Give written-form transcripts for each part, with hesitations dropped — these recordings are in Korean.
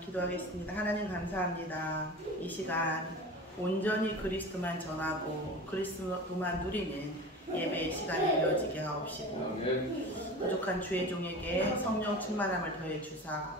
기도하겠습니다. 하나님 감사합니다. 이 시간 온전히 그리스도만 전하고 그리스도만 누리는 예배의 시간이 되어지게 하옵시고 부족한 주의 종에게 성령 충만함을 더해 주사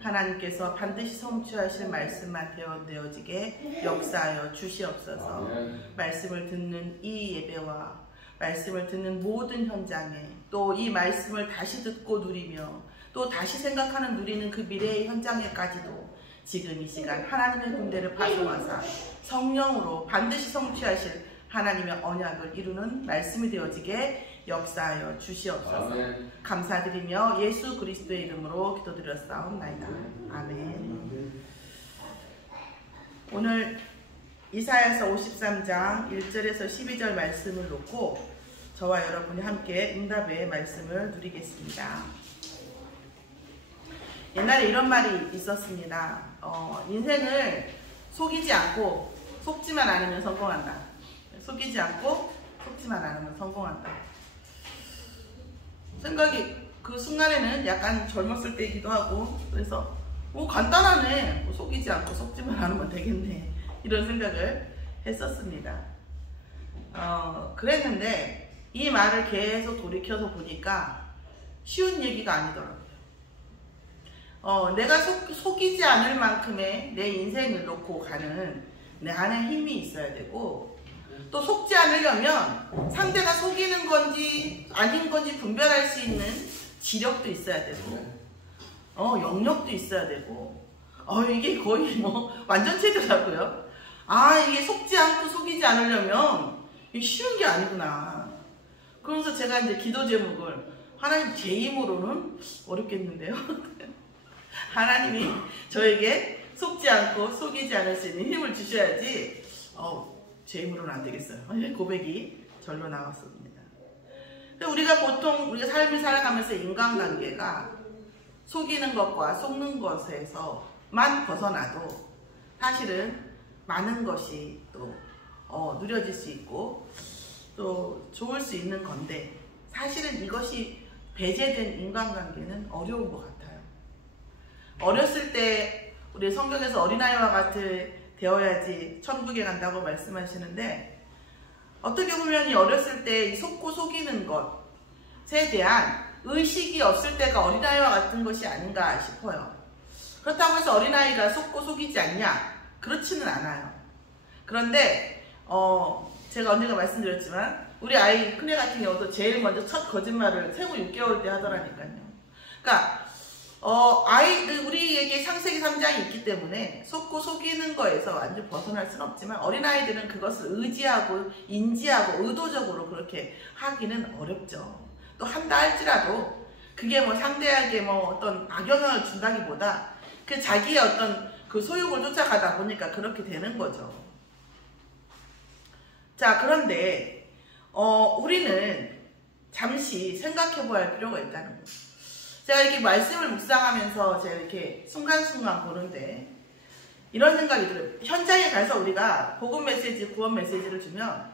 하나님께서 반드시 성취하실 말씀만 되어지게 역사하여 주시옵소서. 말씀을 듣는 이 예배와 말씀을 듣는 모든 현장에 또 이 말씀을 다시 듣고 누리며 또 다시 생각하는 누리는 그 미래의 현장에까지도 지금 이 시간 하나님의 군대를 파송하사 성령으로 반드시 성취하실 하나님의 언약을 이루는 말씀이 되어지게 역사하여 주시옵소서. 감사드리며 예수 그리스도의 이름으로 기도드렸사옵나이다. 아멘. 오늘 이사야서 53장 1절에서 12절 말씀을 놓고 저와 여러분이 함께 응답의 말씀을 드리겠습니다. 옛날에 이런 말이 있었습니다. 인생을 속이지 않고 속지만 않으면 성공한다. 속이지 않고 속지만 않으면 성공한다. 생각이 그 순간에는 약간 젊었을 때이기도 하고 그래서 간단하네. 속이지 않고 속지만 않으면 되겠네. 이런 생각을 했었습니다. 그랬는데 이 말을 계속 돌이켜서 보니까 쉬운 얘기가 아니더라고요. 내가 속이지 않을 만큼의 내 인생을 놓고 가는 내 안에 힘이 있어야 되고 또 속지 않으려면 상대가 속이는 건지 아닌 건지 분별할 수 있는 지력도 있어야 되고 영역도 있어야 되고 이게 거의 완전체더라고요. 이게 속지 않고 속이지 않으려면 이게 쉬운 게 아니구나. 그러면서 제가 이제 기도 제목을 하나님 제 힘으로는 어렵겠는데요. 하나님이 저에게 속지 않고 속이지 않을 수 있는 힘을 주셔야지 제 힘으로는 안 되겠어요. 고백이 절로 나왔습니다. 우리가 보통 우리가 삶을 살아가면서 인간관계가 속이는 것과 속는 것에서만 벗어나도 사실은 많은 것이 또 누려질 수 있고 또 좋을 수 있는 건데 사실은 이것이 배제된 인간관계는 어려운 것 같아요. 어렸을 때 우리 성경에서 어린아이와 같이 되어야지 천국에 간다고 말씀하시는데 어떻게 보면 이 어렸을 때 이 속고 속이는 것에 대한 의식이 없을 때가 어린아이와 같은 것이 아닌가 싶어요. 그렇다고 해서 어린아이가 속고 속이지 않냐? 그렇지는 않아요. 그런데 제가 언젠가 말씀드렸지만 우리 아이 큰애 같은 경우도 제일 먼저 첫 거짓말을 생후 6개월 때 하더라니까요. 그러니까 우리에게 창세기 3장이 있기 때문에 속고 속이는 거에서 완전 벗어날 수는 없지만 어린아이들은 그것을 의지하고 인지하고 의도적으로 그렇게 하기는 어렵죠. 또 한다 할지라도 그게 상대에게 어떤 악영향을 준다기보다 그 자기의 어떤 그 소욕을 쫓아가다 보니까 그렇게 되는 거죠. 자, 그런데 우리는 잠시 생각해 보아야 할 필요가 있다는 거예요. 제가 이렇게 말씀을 묵상하면서 제가 이렇게 순간순간 보는데 이런 생각이 들어요. 현장에 가서 우리가 복음 메시지, 구원 메시지를 주면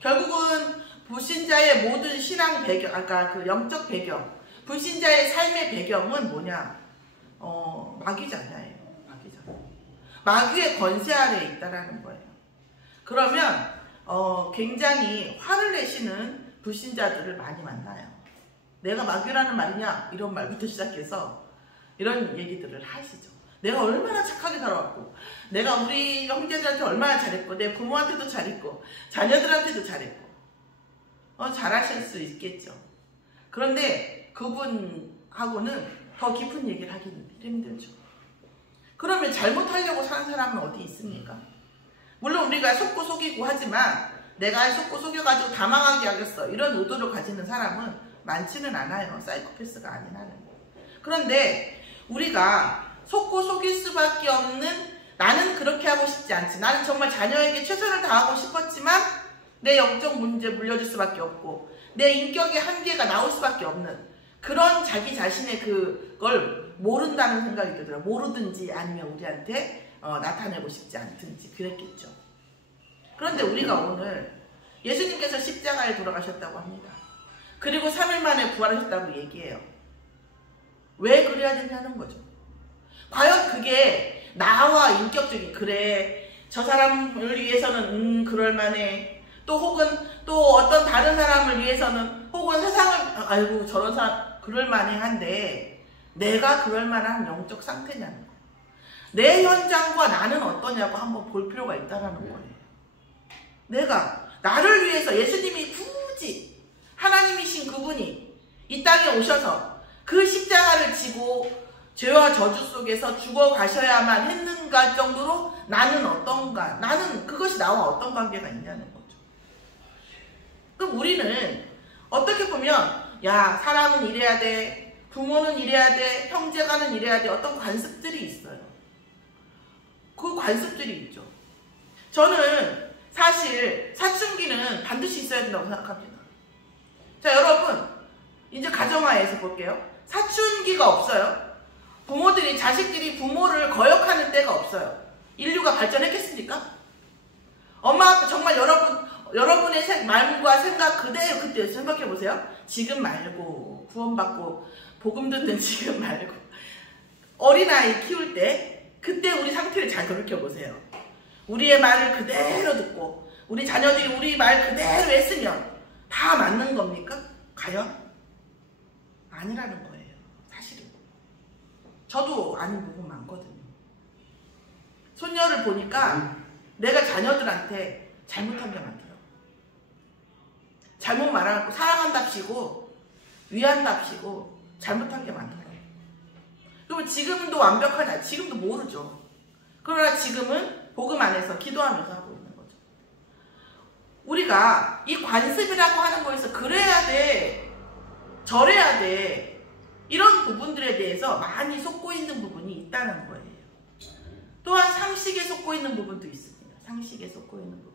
결국은 불신자의 모든 신앙 배경, 아까 그 영적 배경, 불신자의 삶의 배경은 뭐냐? 마귀잖아요. 마귀의 권세 아래에 있다라는 거예요. 그러면 굉장히 화를 내시는 불신자들을 많이 만나요. 내가 마귀라는 말이냐? 이런 말부터 시작해서 이런 얘기들을 하시죠. 내가 얼마나 착하게 살아왔고 내가 우리 형제들한테 얼마나 잘했고 내 부모한테도 잘했고 자녀들한테도 잘했고 잘하실 수 있겠죠. 그런데 그분하고는 더 깊은 얘기를 하기 힘들죠. 그러면 잘못하려고 사는 사람은 어디 있습니까? 물론 우리가 속고 속이고 하지만 내가 속고 속여가지고 다 망하게 하겠어 이런 의도를 가지는 사람은 많지는 않아요. 사이코패스가 아닌 한은. 그런데 우리가 속고 속일 수밖에 없는 나는 그렇게 하고 싶지 않지. 나는 정말 자녀에게 최선을 다하고 싶었지만 내 영적 문제 물려줄 수밖에 없고 내 인격의 한계가 나올 수밖에 없는 그런 자기 자신의 그걸 모른다는 생각이 들더라고요. 모르든지 아니면 우리한테 나타내고 싶지 않든지 그랬겠죠. 그런데 우리가 오늘 예수님께서 십자가에 돌아가셨다고 합니다. 그리고 3일 만에 부활하셨다고 얘기해요. 왜 그래야 되냐는 거죠. 과연 그게 나와 인격적인, 그래 저 사람을 위해서는 그럴만해, 또 혹은 또 어떤 다른 사람을 위해서는, 혹은 세상을 아이고 저런 사람 그럴만해 한데 내가 그럴만한 영적 상태냐는 거. 내 현장과 나는 어떠냐고 한번 볼 필요가 있다는 거예요. 내가 나를 위해서 예수님이 굳이 하나님이신 그분이 이 땅에 오셔서 그 십자가를 지고 죄와 저주 속에서 죽어 가셔야만 했는가 정도로 나는 어떤가, 나는 그것이 나와 어떤 관계가 있냐는 거죠. 그럼 우리는 어떻게 보면 야 사람은 이래야 돼, 부모는 이래야 돼, 형제가는 이래야 돼, 어떤 관습들이 있어요. 그 관습들이 있죠. 저는 사실 사춘기는 반드시 있어야 된다고 생각합니다. 자 여러분 이제 가정화해서 볼게요. 사춘기가 없어요. 부모들이 자식들이 부모를 거역하는 때가 없어요. 인류가 발전했겠습니까? 엄마 아빠 정말 여러분의 마음과 생각 그대로 그때 생각해 보세요. 지금 말고 구원받고 복음 듣는 지금 말고 어린아이 키울 때 그때 우리 상태를 잘 돌이켜 보세요. 우리의 말을 그대로 듣고 우리 자녀들이 우리 말 그대로 했으면 다 맞는 겁니까? 과연? 아니라는 거예요. 사실은. 저도 아는 부분 많거든요. 손녀를 보니까 내가 자녀들한테 잘못한 게 많더라고요. 잘못 말하고 사랑한답시고 위한답시고 잘못한 게 많더라고요. 그러면 지금도 완벽하냐? 지금도 모르죠. 그러나 지금은 복음 안에서 기도하면서 하고 있는 거죠. 우리가 이 관습이라고 하는 거에서 그래야 돼, 저래야 돼, 이런 부분들에 대해서 많이 속고 있는 부분이 있다는 거예요. 또한 상식에 속고 있는 부분도 있습니다. 상식에 속고 있는 부분.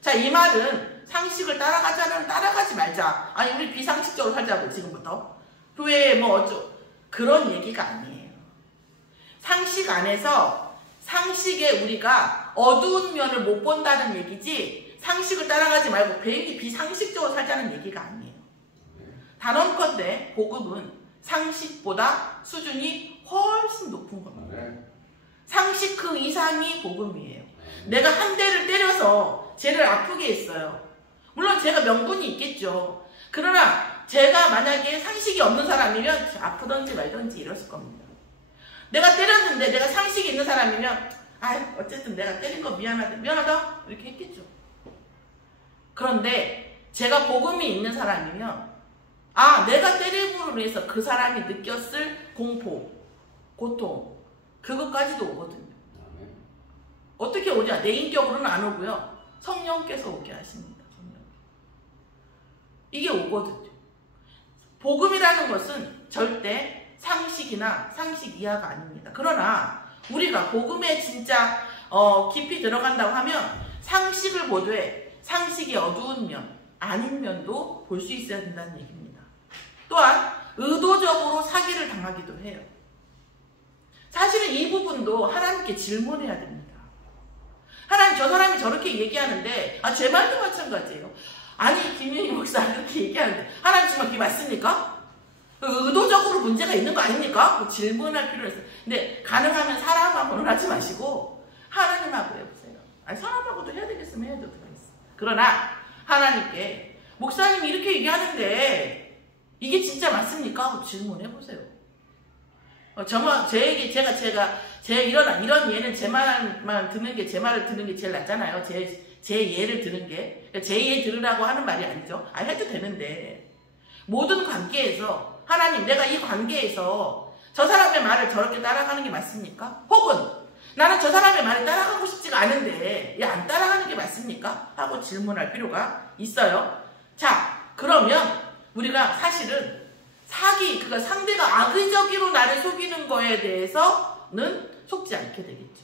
자, 이 말은 상식을 따라가지 말자. 아니 우리 비상식적으로 살자고 지금부터. 교회에 뭐 그런 얘기가 아니에요. 상식 안에서 상식에 우리가 어두운 면을 못 본다는 얘기지, 상식을 따라가지 말고 괜히 비상식적으로 살자는 얘기가 아니에요. 단언컨대 복음은 상식보다 수준이 훨씬 높은 겁니다. 상식 그 이상이 복음이에요. 내가 한 대를 때려서 쟤를 아프게 했어요. 물론 제가 명분이 있겠죠. 그러나 제가 만약에 상식이 없는 사람이면 아프던지 말던지 이랬을 겁니다. 내가 때렸는데 내가 상식이 있는 사람이면 어쨌든 내가 때린 거 미안하다 이렇게 했겠죠. 그런데 제가 복음이 있는 사람이면 내가 때림으로 인해서 그 사람이 느꼈을 공포, 고통, 그것까지도 오거든요. 어떻게 오냐? 내 인격으로는 안 오고요. 성령께서 오게 하십니다. 성령. 이게 오거든요. 복음이라는 것은 절대 상식이나 상식 이하가 아닙니다. 그러나 우리가 복음에 진짜 깊이 들어간다고 하면 상식을 보되 상식이 어두운 면, 아닌 면도 볼 수 있어야 된다는 얘기입니다. 또한 의도적으로 사기를 당하기도 해요. 사실은 이 부분도 하나님께 질문해야 됩니다. 하나님, 저 사람이 저렇게 얘기하는데 제 말도 마찬가지예요. 아니 김윤희 목사 그렇게 얘기하는데 하나님 정말 그게 맞습니까? 의도적으로 문제가 있는 거 아닙니까? 뭐 질문할 필요가 있어요. 근데 가능하면 사람하고는 하지 마시고 하나님하고 해보세요. 사람하고도 해야 되겠으면 해야 되겠어요. 그러나 하나님께 목사님이 이렇게 얘기하는데 이게 진짜 맞습니까? 질문해보세요. 이런 예는 제 말만 듣는 게, 제 말을 듣는 게 제일 낫잖아요. 제 예를 듣는 게. 제 예 들으라고 하는 말이 아니죠. 해도 되는데. 모든 관계에서, 하나님, 내가 이 관계에서 저 사람의 말을 저렇게 따라가는 게 맞습니까? 혹은, 나는 저 사람의 말을 따라가고 싶지가 않은데, 안 따라가는 게 맞습니까? 하고 질문할 필요가 있어요. 자, 그러면, 우리가 사실은 그러니까 상대가 악의적으로 나를 속이는 거에 대해서는 속지 않게 되겠죠.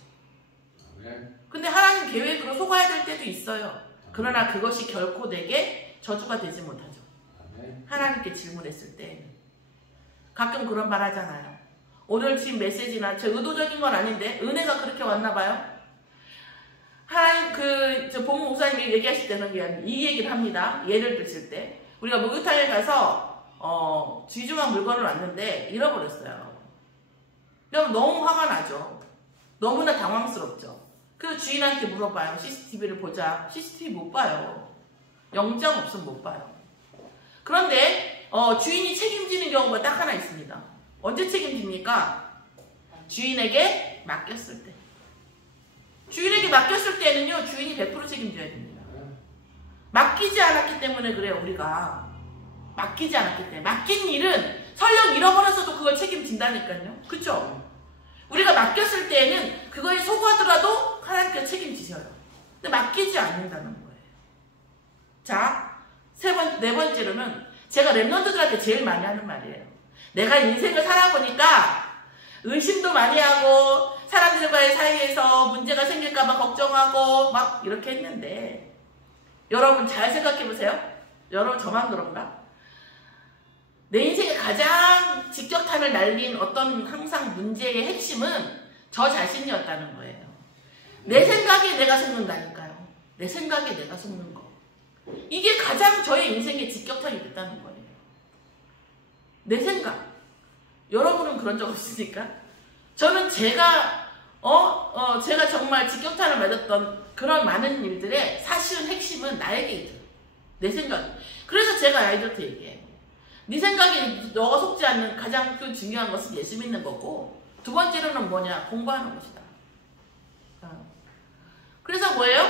근데 하나님 계획으로 속아야 될 때도 있어요. 그러나 그것이 결코 내게 저주가 되지 못하죠. 하나님께 질문했을 때 가끔 그런 말 하잖아요. 오늘 지금 메시지나 저 의도적인 건 아닌데 은혜가 그렇게 왔나 봐요. 하나님 저 보문 목사님이 얘기하실 때는 이 얘기를 합니다. 예를 드실 때 우리가 목욕탕에 가서 귀중한 물건을 왔는데 잃어버렸어요. 그럼 너무 화가 나죠. 너무나 당황스럽죠. 그 주인한테 물어봐요. CCTV를 보자. CCTV 못 봐요. 영장 없으면 못 봐요. 그런데 주인이 책임지는 경우가 딱 하나 있습니다. 언제 책임집니까? 주인에게 맡겼을 때. 주인에게 맡겼을 때는요, 주인이 100% 책임져야 됩니다. 맡기지 않았기 때문에 그래요, 우리가. 맡기지 않았기 때문에. 맡긴 일은 설령 잃어버렸어도 그걸 책임진다니까요. 그쵸? 우리가 맡겼을 때에는 그거에 소구하더라도 하나님께서 책임지셔요. 근데 맡기지 않는다는 거예요. 자, 네 번째로는 제가 랩런트들한테 제일 많이 하는 말이에요. 내가 인생을 살아보니까 의심도 많이 하고 사람들과의 사이에서 문제가 생길까봐 걱정하고 막 이렇게 했는데, 여러분 잘 생각해보세요. 여러분 저만 그런가? 내 인생에 가장 직격탄을 날린 어떤 항상 문제의 핵심은 저 자신이었다는 거예요. 내 생각에 내가 속는다니까요. 내 생각에 내가 속는 거. 이게 가장 저의 인생의 직격탄이 됐다는 거예요. 내 생각. 여러분은 그런 적 없으니까? 저는 제가 정말 직격탄을 맞았던 그런 많은 일들의 사실은 핵심은 나에게 있어요. 내 생각. 그래서 제가 아이들한테 얘기해요. 네 생각에 너가 속지 않는 가장 그 중요한 것은 예수 믿는 거고, 두 번째로는 뭐냐? 공부하는 것이다. 그래서 뭐예요?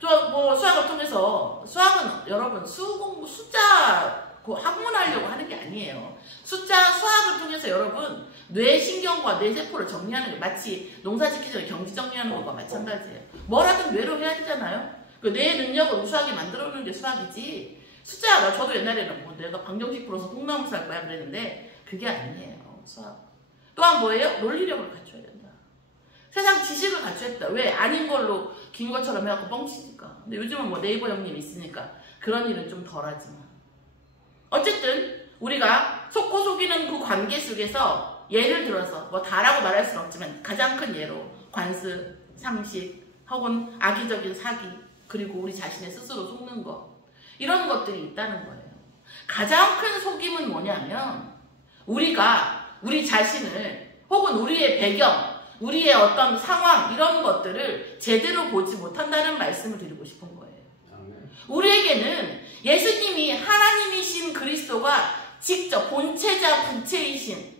수학을 통해서, 수학은 여러분 수공부 숫자 학문하려고 하는 게 아니에요. 수학을 통해서 여러분 뇌신경과 뇌세포를 정리하는 게 마치 농사 짓기 전에 경지 정리하는 것과 마찬가지예요. 뭐라든 뇌로 해야 되잖아요. 그 뇌의 능력을 우수하게 만들어놓는 게 수학이지. 숫자가, 저도 옛날에는 뭐 내가 방정식 풀어서 콩나물 살 거야 그랬는데 그게 아니에요. 수학. 또한 뭐예요? 논리력을 갖춰야 된다. 세상 지식을 갖춰야 된다. 왜? 아닌 걸로 긴 것처럼 해갖고 뻥치니까. 근데 요즘은 뭐 네이버 형님 있으니까 그런 일은 좀 덜하지만, 어쨌든 우리가 속고 속이는 그 관계 속에서 예를 들어서 뭐 다라고 말할 수는 없지만 가장 큰 예로 관습, 상식, 혹은 악의적인 사기, 그리고 우리 자신의 스스로 속는 것, 이런 것들이 있다는 거예요. 가장 큰 속임은 뭐냐면 우리가 우리 자신을 혹은 우리의 배경, 우리의 어떤 상황, 이런 것들을 제대로 보지 못한다는 말씀을 드리고 싶은 거예요. 우리에게는 예수님이 하나님이신 그리스도가 직접 본체자 분체이신,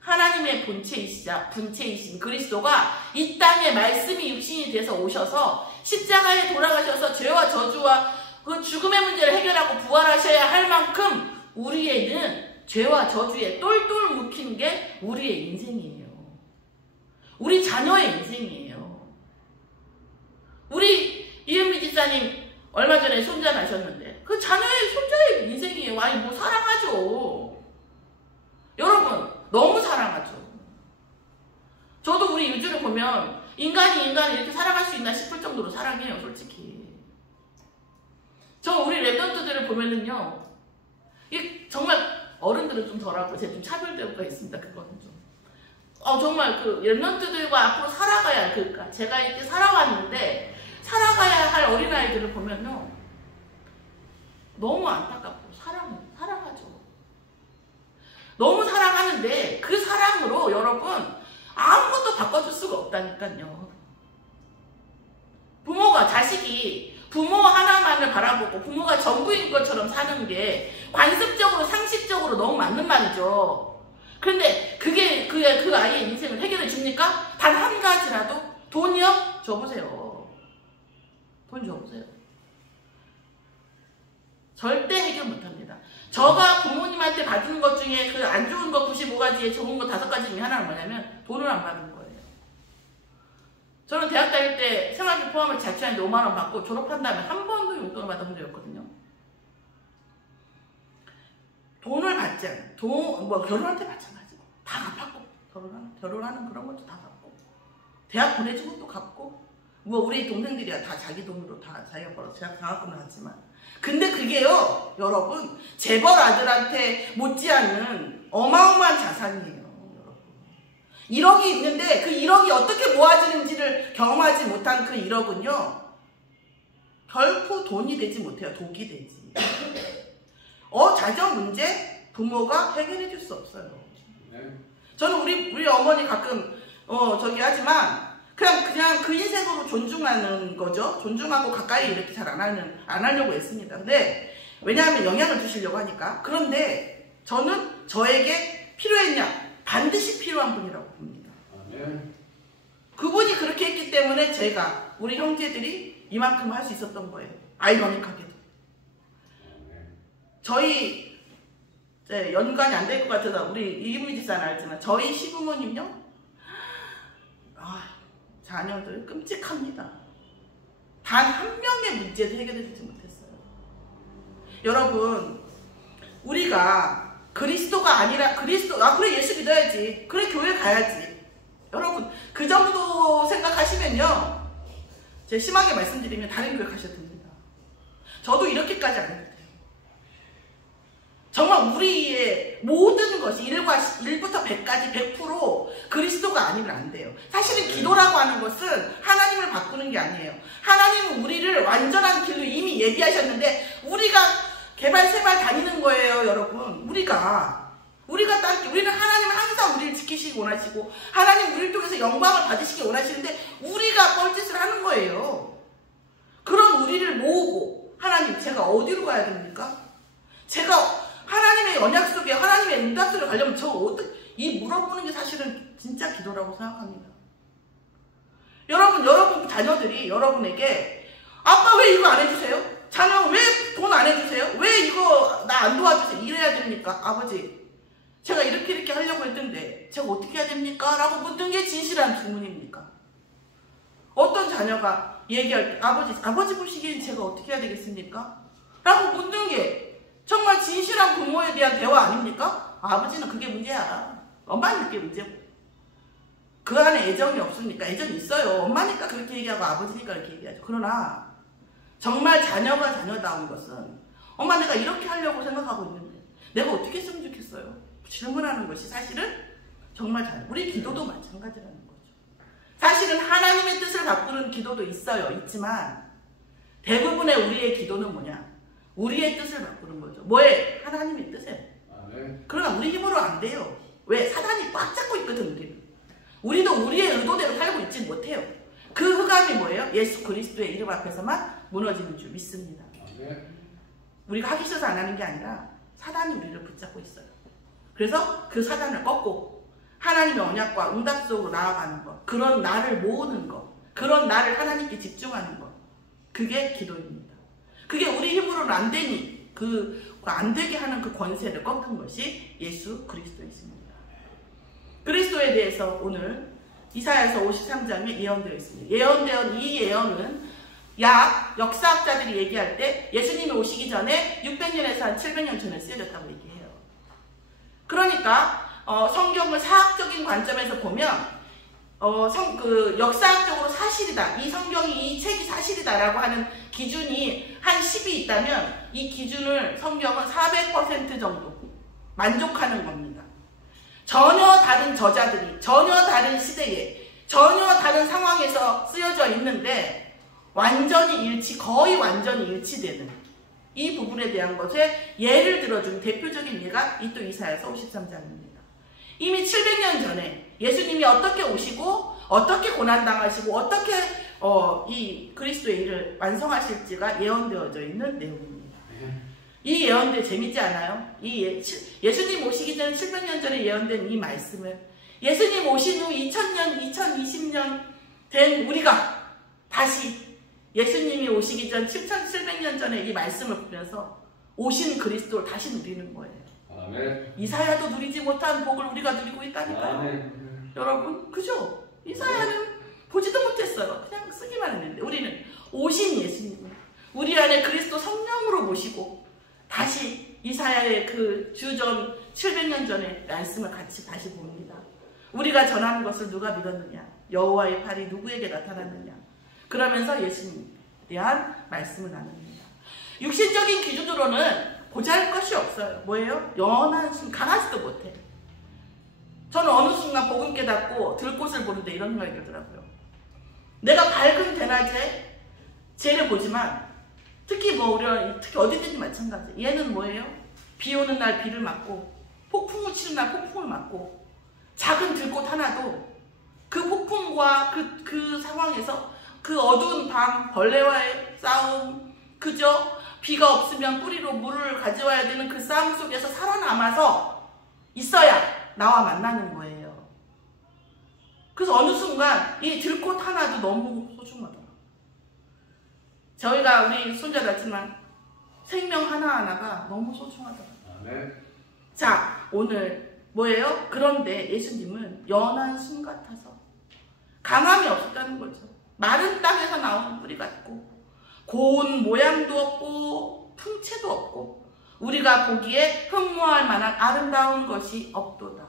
하나님의 본체이시자 분체이신 그리스도가 이 땅에 말씀이 육신이 돼서 오셔서 십자가에 돌아가셔서 죄와 저주와 그 죽음의 문제를 해결하고 부활하셔야 할 만큼 우리에는 죄와 저주에 똘똘 묵힌 게 우리의 인생이에요. 우리 자녀의 인생이에요. 우리 이은미 집사님 얼마 전에 손자 나셨는데 그 손자의 인생이에요. 아니 뭐 사랑하죠. 여러분 너무 사랑하죠. 저도 우리 유주를 보면 인간이 인간을 이렇게 사랑할 수 있나 싶을 정도로 사랑해요. 솔직히. 저 우리 랩런트들을 보면은요, 정말 어른들은 좀 덜하고 제가 좀 차별대우가 있습니다. 그거는 좀. 정말 그 랩런트들과 앞으로 살아가야, 그러니까 제가 이렇게 살아왔는데 살아가야 할 어린아이들을 보면요, 너무 안타깝고 사랑하죠. 너무 사랑하는데 그 사랑으로 여러분 아무것도 바꿔줄 수가 없다니까요. 부모가, 자식이 부모 하나만을 바라보고 부모가 전부인 것처럼 사는 게 관습적으로 상식적으로 너무 맞는 말이죠. 그런데 그게 그 아이의 인생을 해결해 줍니까? 단 한 가지라도? 돈이요? 줘보세요. 돈 줘보세요. 절대 해결 못합니다. 저가 부모님한테 받은 것 중에 그 안 좋은 거 95가지에 좋은 거 5가지 중에 하나는 뭐냐면 돈을 안 받은 거예요. 저는 대학 다닐 때 생활비 포함을 자취하는데 5만 원 받고 졸업한 다음에 한 번도 용돈을 받아본 적이 없거든요. 돈을 받지 않아요. 결혼할 때 마찬가지고 다 갚았고, 결혼하는 그런 것도 다 갚고, 대학 보내준 것도 갚고, 뭐 우리 동생들이야 다 자기 돈으로 다 자기가 벌어서 대학 장학금을 받지만, 근데 그게요 여러분 재벌 아들한테 못지않는 어마어마한 자산이에요. 여러분 1억이 있는데 그 1억이 어떻게 모아지는지를 경험하지 못한 그 1억은요 결코 돈이 되지 못해요. 독이 되지. 자녀 문제 부모가 해결해 줄 수 없어요. 저는 우리 어머니 가끔 저기 하지만 그냥 그 인생으로 존중하는 거죠. 존중하고 가까이 이렇게 잘 안 하려고 했습니다. 근데 왜냐하면 영향을 주시려고 하니까. 그런데 저는 저에게 필요했냐? 반드시 필요한 분이라고 봅니다. 그분이 그렇게 했기 때문에 제가 우리 형제들이 이만큼 할 수 있었던 거예요. 아이러니하게도. 저희 연관이 안 될 것 같아서 우리 이은미 집사는 알지만 저희 시부모님요. 자녀들 끔찍합니다. 단 한 명의 문제도 해결해주지 못했어요. 여러분, 우리가 그리스도가 아니라 그래 예수 믿어야지, 그래 교회 가야지, 여러분 그 정도 생각하시면요, 제가 심하게 말씀드리면 다른 교회 가셔도 됩니다. 저도 이렇게까지 안 해도 돼요. 정말 우리의 모든 것이 1부터 100까지 100% 그리스도가 아니면 안 돼요. 사실은 기도라고 하는 것은 하나님을 바꾸는 게 아니에요. 하나님은 우리를 완전한 길로 이미 예비하셨는데 우리가 개발세발 다니는 거예요, 여러분. 우리는 하나님은 항상 우리를 지키시기 원하시고 하나님 우리를 통해서 영광을 받으시기 원하시는데 우리가 뻘짓을 하는 거예요. 그런 우리를 모으고 하나님, 제가 어디로 가야 됩니까? 제가 하나님의 언약 속에 하나님의 응답 속에 가려면 이 물어보는 게 사실은 진짜 기도라고 생각합니다. 여러분 자녀들이 여러분에게 아빠 왜 이거 안 해주세요? 자녀 왜 돈 안 해주세요? 왜 이거 나 안 도와주세요? 이래야 됩니까? 아버지, 제가 이렇게 하려고 했는데 제가 어떻게 해야 됩니까? 라고 묻는 게 진실한 질문입니까? 어떤 자녀가 얘기할 때 아버지 보시기엔 제가 어떻게 해야 되겠습니까? 라고 묻는 게 정말 진실한 부모에 대한 대화 아닙니까? 아버지는 그게 문제야. 엄마는 그게 문제고. 그 안에 애정이 없으니까. 애정이 있어요. 엄마니까 그렇게 얘기하고 아버지니까 그렇게 얘기하죠. 그러나 정말 자녀가 자녀다운 것은 엄마 내가 이렇게 하려고 생각하고 있는데 내가 어떻게 했으면 좋겠어요? 질문하는 것이 사실은 정말 우리 기도도 마찬가지라는 거죠. 사실은 하나님의 뜻을 바꾸는 기도도 있지만 대부분의 우리의 기도는 뭐냐? 우리의 뜻을 바꾸는 거죠. 뭐에? 하나님의 뜻에. 그러나 우리 힘으로 안 돼요. 왜? 사단이 꽉 잡고 있거든. 우리도 우리의 의도대로 살고 있지 못해요. 그 흑암이 뭐예요? 예수 그리스도의 이름 앞에서만 무너지는 줄 믿습니다. 우리가 하기 싫어서 안 하는 게 아니라 사단이 우리를 붙잡고 있어요. 그래서 그 사단을 꺾고 하나님의 언약과 응답 속으로 나아가는 것, 그런 나를 모으는 것, 그런 나를 하나님께 집중하는 것, 그게 기도입니다. 그게 우리 힘으로는 안 되니 안 되게 하는 그 권세를 꺾은 것이 예수 그리스도이십니다. 그리스도에 대해서 오늘 이사야서 53장에 예언되어 있습니다. 예언되어 이 예언은 역사학자들이 얘기할 때 예수님이 오시기 전에 600년에서 한 700년 전에 쓰여졌다고 얘기해요. 그러니까 성경을 사학적인 관점에서 보면 역사학적으로 사실이다. 이 성경이 이 책이 사실이다라고 하는 기준이 한 10이 있다면 이 기준을 성경은 400% 정도 만족하는 겁니다. 전혀 다른 저자들이 전혀 다른 시대에 전혀 다른 상황에서 쓰여져 있는데 거의 완전히 일치되는 이 부분에 대한 것에 예를 들어준 대표적인 예가 이 또 이사야서 53장입니다. 이미 700년 전에 예수님이 어떻게 오시고 어떻게 고난당하시고 어떻게 이 그리스도의 일을 완성하실지가 예언되어져 있는 내용입니다. 이 예언들 재밌지 않아요? 예수님 오시기 전 700년 전에 예언된 이 말씀을 예수님 오신 후 2000년, 2020년 된 우리가 다시 예수님이 오시기 전 7700년 전에 이 말씀을 보면서 오신 그리스도를 다시 누리는 거예요. 아멘. 이사야도 누리지 못한 복을 우리가 누리고 있다니까요. 아멘. 여러분, 그죠? 이사야는 보지도 못했어요. 그냥 쓰기만 했는데 우리는 오신 예수님을 우리 안에 그리스도 성령으로 모시고 다시 이사야의 그 주전 700년 전의 말씀을 같이 다시 봅니다. 우리가 전하는 것을 누가 믿었느냐? 여호와의 팔이 누구에게 나타났느냐? 그러면서 예수님에 대한 말씀을 나눕니다. 육신적인 기준으로는 보잘것이 없어요. 뭐예요? 영원한 순 강하지도 못해. 저는 어느 순간 복음 깨닫고 들꽃을 보는데 이런 생각이 들더라고요. 내가 밝은 대낮에 쟤를 보지만 특히 특히 어디든지 마찬가지. 얘는 뭐예요? 비 오는 날 비를 맞고 폭풍을 치는 날 폭풍을 맞고 작은 들꽃 하나도 그 폭풍과 그 상황에서 그 어두운 밤 벌레와의 싸움, 그죠? 비가 없으면 뿌리로 물을 가져와야 되는 그 싸움 속에서 살아남아서 있어야 나와 만나는 거예요. 그래서 어느 순간 이 들꽃 하나도 너무 소중하더라고요. 저희가 우리 손자였지만 생명 하나하나가 너무 소중하더라고요. 자, 오늘 뭐예요? 그런데 예수님은 연한 순 같아서 강함이 없었다는 거죠. 마른 땅에서 나오는 뿌리 같고 고운 모양도 없고 풍채도 없고 우리가 보기에 흠모할 만한 아름다운 것이 없도다.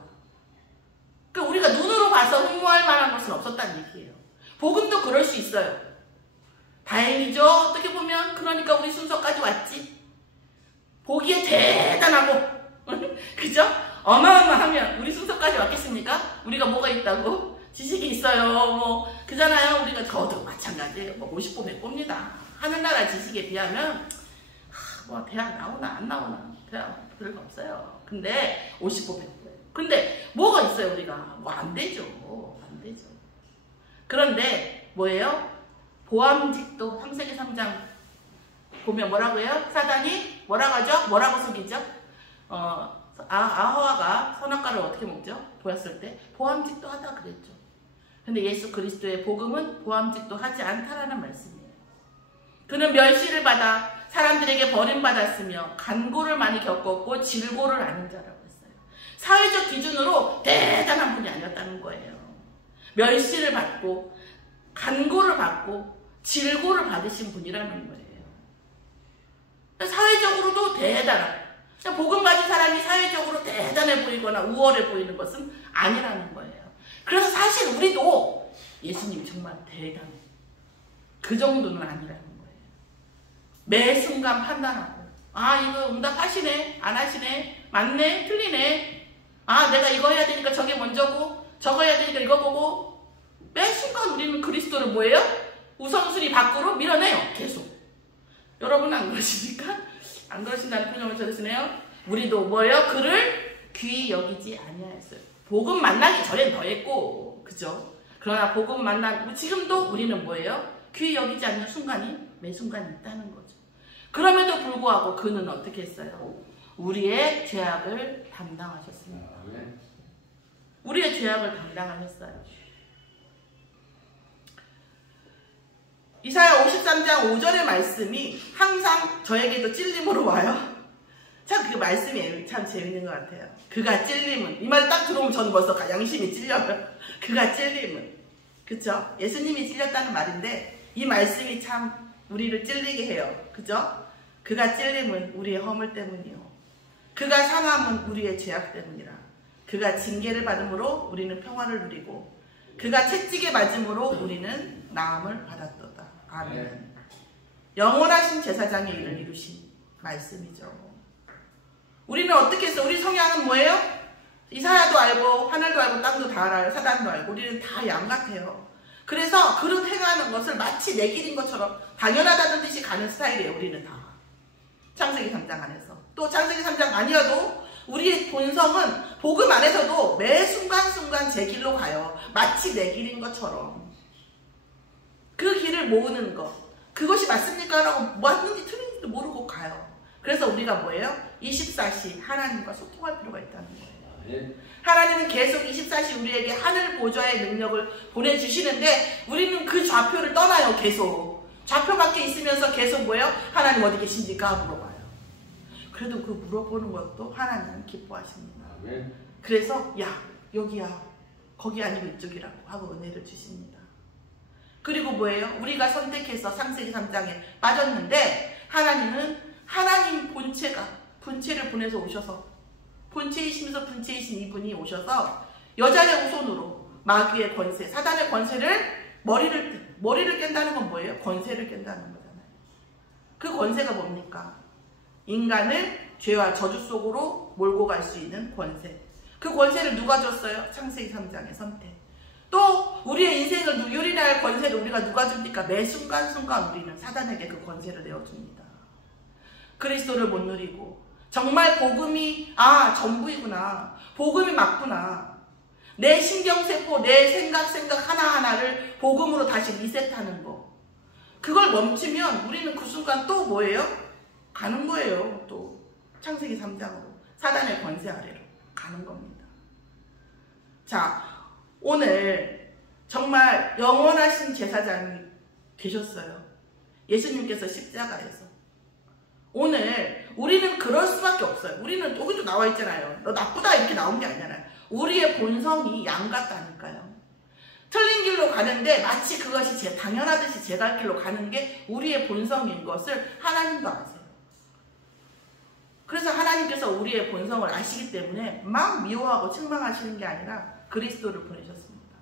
그러니까 우리가 눈으로 봐서 흠모할 만한 것은 없었다는 얘기예요. 복음도 그럴 수 있어요. 다행이죠. 어떻게 보면 그러니까 우리 순서까지 왔지. 보기에 대단하고 그죠? 어마어마하면 우리 순서까지 왔겠습니까? 우리가 뭐가 있다고? 지식이 있어요. 뭐 그잖아요. 우리가 저도 마찬가지예요. 뭐 50보 100보입니다. 하늘나라 지식에 비하면 뭐 대학 나오나 안 나오나 대학 별거 없어요. 근데 50보 100보예요. 근데 뭐가 있어요 우리가? 뭐 안 되죠. 안 되죠. 그런데 뭐예요? 보암직도 창세기 3장 보면 뭐라고 해요? 사단이 뭐라고 하죠? 뭐라고 속이죠? 아하와가 선악과를 어떻게 먹죠? 보였을 때 보암직도 하다 그랬죠. 근데 예수 그리스도의 복음은 보암직도 하지 않다라는 말씀이에요. 그는 멸시를 받아 사람들에게 버림받았으며 간고를 많이 겪었고 질고를 아는 자라고 했어요. 사회적 기준으로 대단한 분이 아니었다는 거예요. 멸시를 받고 간고를 받고 질고를 받으신 분이라는 거예요. 사회적으로도 대단한, 복음 가진 사람이 사회적으로 대단해 보이거나 우월해 보이는 것은 아니라는 거예요. 그래서 사실 우리도 예수님이 정말 대단해. 그 정도는 아니라는 거예요. 매 순간 판단하고, 아 이거 응답하시네, 안 하시네, 맞네, 틀리네, 아 내가 이거 해야 되니까 저게 먼저고 저거 해야 되니까 이거 보고, 매 순간 우리는 그리스도를 뭐예요? 우선순위 밖으로 밀어내요. 계속. 여러분은 안 그러십니까? 안 그러신다는 표정을 들으시네요. 우리도 뭐예요? 그를 귀히 여기지 아니하였어요. 복음 만나기 전엔 더했고, 그죠? 그러나 복음 만난 지금도 우리는 뭐예요? 귀히 여기지 않는 순간이 매 순간 있다는 거죠. 그럼에도 불구하고 그는 어떻게 했어요? 우리의 죄악을 담당하셨습니다. 우리의 죄악을 담당하셨어요. 이사야 53장 5절의 말씀이 항상 저에게도 찔림으로 와요. 참 그 말씀이 참 재밌는 것 같아요. 그가 찔림은, 이 말 딱 들어오면 저는 벌써 양심이 찔려요. 그가 찔림은, 그쵸? 예수님이 찔렸다는 말인데 이 말씀이 참 우리를 찔리게 해요. 그죠? 그가 찔림은 우리의 허물 때문이요, 그가 상함은 우리의 죄악 때문이라. 그가 징계를 받음으로 우리는 평화를 누리고 그가 채찍에 맞음으로 우리는 나음을 받았도다. 아멘. 영원하신 제사장의 일을 이루신 말씀이죠. 우리는 어떻게 했어? 우리 성향은 뭐예요? 이사야도 알고 하늘도 알고 땅도 다 알아요. 사단도 알고. 우리는 다 양 같아요. 그래서 그릇 행하는 것을 마치 내 길인 것처럼 당연하다는 듯이 가는 스타일이에요. 우리는 다. 창세기 3장 안에서. 또 창세기 3장 아니어도 우리의 본성은 복음 안에서도 매 순간순간 제 길로 가요. 마치 내 길인 것처럼. 그 길을 모으는 것, 그것이 맞습니까? 라고 맞는지 틀린지도 모르고 가요. 그래서 우리가 뭐예요? 24시 하나님과 소통할 필요가 있다는 거예요. 하나님은 계속 24시 우리에게 하늘 보좌의 능력을 보내주시는데 우리는 그 좌표를 떠나요. 계속 좌표 밖에 있으면서 계속 뭐예요? 하나님 어디 계십니까? 물어봐요. 그래도 그 물어보는 것도 하나님은 기뻐하십니다. 그래서 야 여기야, 거기 아니고 이쪽이라고 하고 은혜를 주십니다. 그리고 뭐예요? 우리가 선택해서 창세기 3장에 빠졌는데 하나님은 하나님 본체를 보내서 오셔서, 본체이시면서 분체이신 이분이 오셔서 여자의 후손으로 마귀의 권세, 사단의 권세를 머리를 깬다는 건 뭐예요? 권세를 깬다는 거잖아요. 그 권세가 뭡니까? 인간을 죄와 저주 속으로 몰고 갈 수 있는 권세. 그 권세를 누가 줬어요? 창세기 3장의 선택. 또 우리의 인생을 유리할 권세를 우리가 누가 줍니까? 매 순간순간 우리는 사단에게 그 권세를 내어줍니다. 그리스도를 못 누리고 정말 복음이 전부이구나, 복음이 맞구나, 내 신경세포, 내 생각 하나하나를 복음으로 다시 리셋하는 거. 그걸 멈추면 우리는 그 순간 또 뭐예요? 가는 거예요. 또 창세기 3장으로 사단의 권세 아래로 가는 겁니다. 자, 오늘 정말 영원하신 제사장이 되셨어요. 예수님께서 십자가에서. 오늘 우리는 그럴 수밖에 없어요. 우리는 여기도 나와 있잖아요. 너 나쁘다 이렇게 나온 게 아니잖아요. 우리의 본성이 양 같다니까요. 틀린 길로 가는데 마치 그것이 당연하듯이 제 갈 길로 가는 게 우리의 본성인 것을 하나님도 아세요. 그래서 하나님께서 우리의 본성을 아시기 때문에 막 미워하고 책망하시는 게 아니라 그리스도를 보내셨습니다.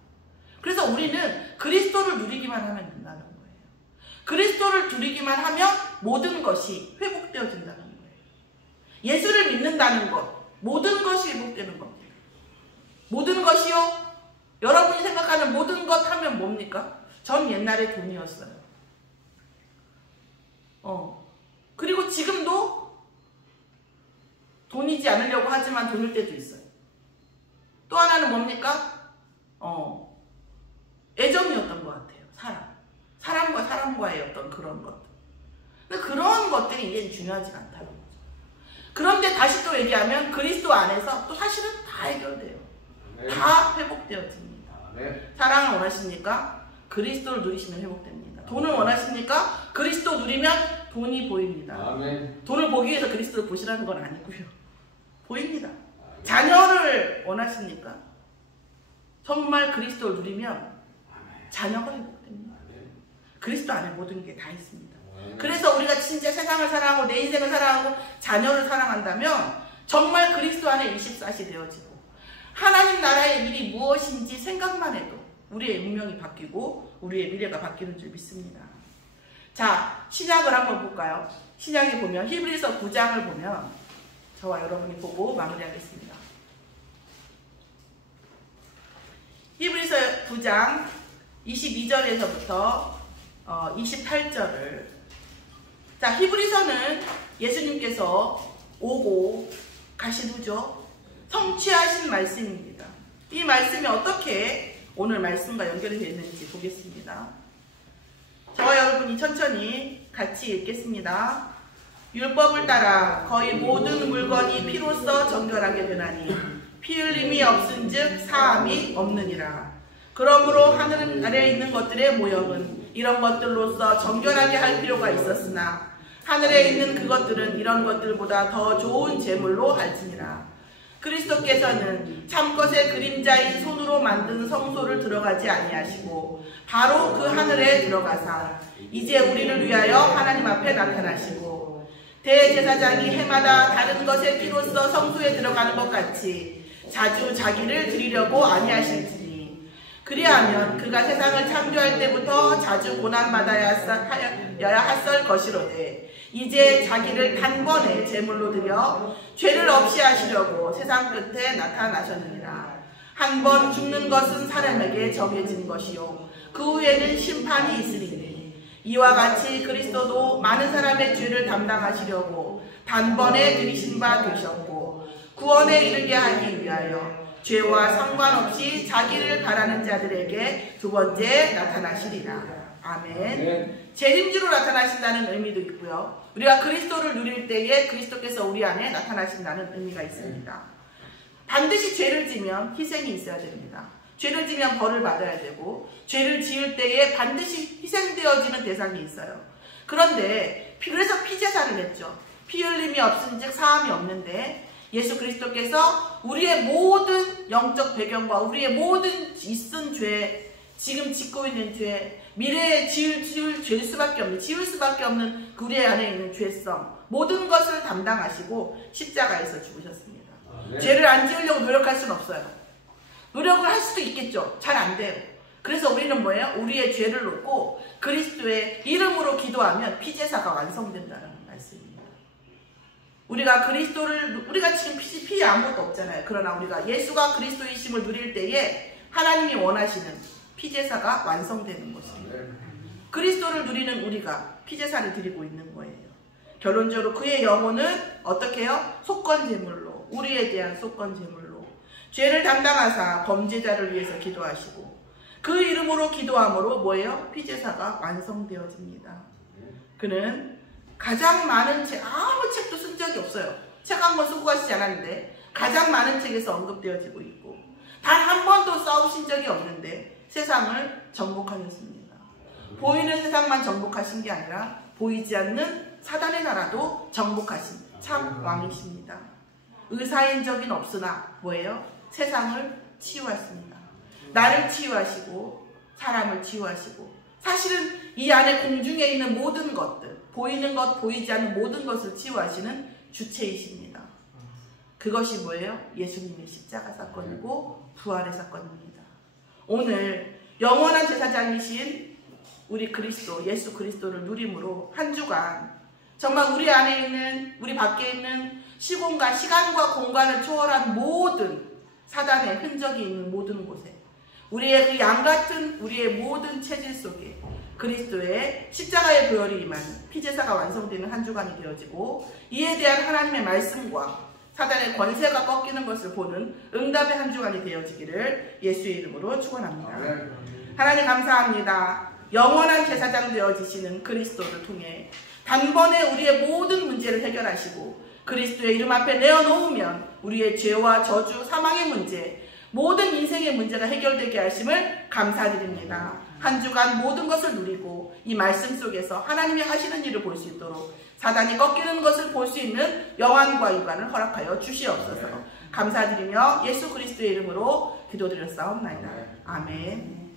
그래서 우리는 그리스도를 누리기만 하면 된다는 거예요. 그리스도를 누리기만 하면 모든 것이 회복되어진다는 거예요. 예수를 믿는다는 것, 모든 것이 회복되는 겁니다. 모든 것이요? 여러분이 생각하는 모든 것 하면 뭡니까? 전 옛날에 돈이었어요. 그리고 지금도 돈이지 않으려고 하지만 돈일 때도 있어요. 또 하나는 뭡니까? 애정이었던 것 같아요. 사람과 사람과의 어떤 그런 것들. 근데 그런 것들이 이제 중요하지 않다는 거죠. 그런데 다시 또 얘기하면 그리스도 안에서 또 사실은 다 해결돼요. 다 회복되어집니다. 사랑을 원하십니까? 그리스도를 누리시면 회복됩니다. 돈을 원하십니까? 그리스도 누리면 돈이 보입니다. 돈을 보기 위해서 그리스도를 보시라는 건 아니고요. 보입니다. 자녀를 원하십니까? 정말 그리스도를 누리면 자녀가 회복됩니다. 그리스도 안에 모든 게 다 있습니다. 그래서 우리가 진짜 세상을 사랑하고 내 인생을 사랑하고 자녀를 사랑한다면 정말 그리스도 안에 24시 되어지고 하나님 나라의 일이 무엇인지 생각만 해도 우리의 운명이 바뀌고 우리의 미래가 바뀌는 줄 믿습니다. 자, 신약을 한번 볼까요? 신약에 보면 히브리서 9장을 보면 저와 여러분이 보고 마무리하겠습니다. 히브리서 9장 22절에서부터 28절을 자, 히브리서는 예수님께서 오고 가신 후죠. 성취하신 말씀입니다. 이 말씀이 어떻게 오늘 말씀과 연결이 되어 있는지 보겠습니다. 저와 여러분이 천천히 같이 읽겠습니다. 율법을 따라 거의 모든 물건이 피로써 정결하게 되나니 피 흘림이 없은즉 사함이 없느니라. 그러므로 하늘 아래에 있는 것들의 모형은 이런 것들로서 정결하게 할 필요가 있었으나 하늘에 있는 그것들은 이런 것들보다 더 좋은 제물로 할지니라. 그리스도께서는 참것의 그림자인 손으로 만든 성소를 들어가지 아니하시고 바로 그 하늘에 들어가사 이제 우리를 위하여 하나님 앞에 나타나시고 대제사장이 해마다 다른 것의 피로써 성소에 들어가는 것 같이 자주 자기를 드리려고 아니하실지니 그리하면 그가 세상을 창조할 때부터 자주 고난받아야 하였을 것이로되 이제 자기를 단번에 제물로 드려 죄를 없이 하시려고 세상 끝에 나타나셨느니라. 한 번 죽는 것은 사람에게 정해진 것이요 그 후에는 심판이 있으리니 이와 같이 그리스도도 많은 사람의 죄를 담당하시려고 단번에 들이신 바 되셨고 구원에 이르게 하기 위하여 죄와 상관없이 자기를 바라는 자들에게 두 번째 나타나시리라. 아멘. 재림주로 나타나신다는 의미도 있고요. 우리가 그리스도를 누릴 때에 그리스도께서 우리 안에 나타나신다는 의미가 있습니다. 반드시 죄를 지면 희생이 있어야 됩니다. 죄를 지면 벌을 받아야 되고 죄를 지을 때에 반드시 희생되어지는 대상이 있어요. 그런데 그래서 피제사를 했죠. 피 흘림이 없은즉 사함이 없는데 예수 그리스도께서 우리의 모든 영적 배경과 우리의 모든 있은 죄, 지금 짓고 있는 죄, 미래에 지을 수밖에 없는 우리 안에 있는 죄성 모든 것을 담당하시고 십자가에서 죽으셨습니다. 죄를 안 지으려고 노력할 수는 없어요. 노력을 할 수도 있겠죠. 잘 안 돼요. 그래서 우리는 뭐예요? 우리의 죄를 놓고 그리스도의 이름으로 기도하면 피제사가 완성된다는 말씀입니다. 우리가 지금 피 아무것도 없잖아요. 그러나 우리가 예수가 그리스도이심을 누릴 때에 하나님이 원하시는 피제사가 완성되는 것입니다. 그리스도를 누리는 우리가 피제사를 드리고 있는 거예요. 결론적으로 그의 영혼은 어떻게 해요? 속건제물로, 우리에 대한 속건제물로 죄를 담당하사 범죄자를 위해서 기도하시고 그 이름으로 기도함으로 뭐예요? 피제사가 완성되어집니다. 그는 가장 많은 책, 아무 책도 쓴 적이 없어요. 책 한 번 쓰고 가시지 않았는데 가장 많은 책에서 언급되어지고 있고 단 한 번도 싸우신 적이 없는데 세상을 정복하셨습니다. 보이는 세상만 정복하신 게 아니라 보이지 않는 사단의 나라도 정복하신 참 왕이십니다. 의사인 적은 없으나 뭐예요? 세상을 치유하십니다. 나를 치유하시고 사람을 치유하시고 사실은 이 안에 공중에 있는 모든 것들, 보이는 것, 보이지 않는 모든 것을 치유하시는 주체이십니다. 그것이 뭐예요? 예수님의 십자가 사건이고 부활의 사건입니다. 오늘 영원한 제사장이신 우리 그리스도, 예수 그리스도를 누림으로 한 주간 정말 우리 안에 있는, 우리 밖에 있는 시공간, 시간과 공간을 초월한 모든 사단의 흔적이 있는 모든 곳에 우리의 그 양같은 우리의 모든 체질 속에 그리스도의 십자가의 보혈이 임하는 피제사가 완성되는 한 주간이 되어지고 이에 대한 하나님의 말씀과 사단의 권세가 꺾이는 것을 보는 응답의 한 주간이 되어지기를 예수의 이름으로 축원합니다. 하나님 감사합니다. 영원한 제사장 되어지시는 그리스도를 통해 단번에 우리의 모든 문제를 해결하시고 그리스도의 이름 앞에 내어놓으면 우리의 죄와 저주, 사망의 문제, 모든 인생의 문제가 해결되게 하심을 감사드립니다. 한 주간 모든 것을 누리고 이 말씀 속에서 하나님이 하시는 일을 볼 수 있도록 사단이 꺾이는 것을 볼 수 있는 영안과 육안을 허락하여 주시옵소서. 감사드리며 예수 그리스도의 이름으로 기도드렸사옵나이다. 아멘.